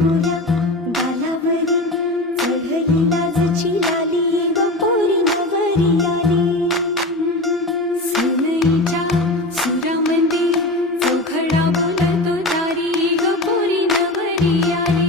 गोऱ्या गालावरी चढली लाजची लाली ग पोरी नवरी आली. सनईच्या सुरामध्ये चौघडा बोलतो दारी ग पोरी नवरी आली.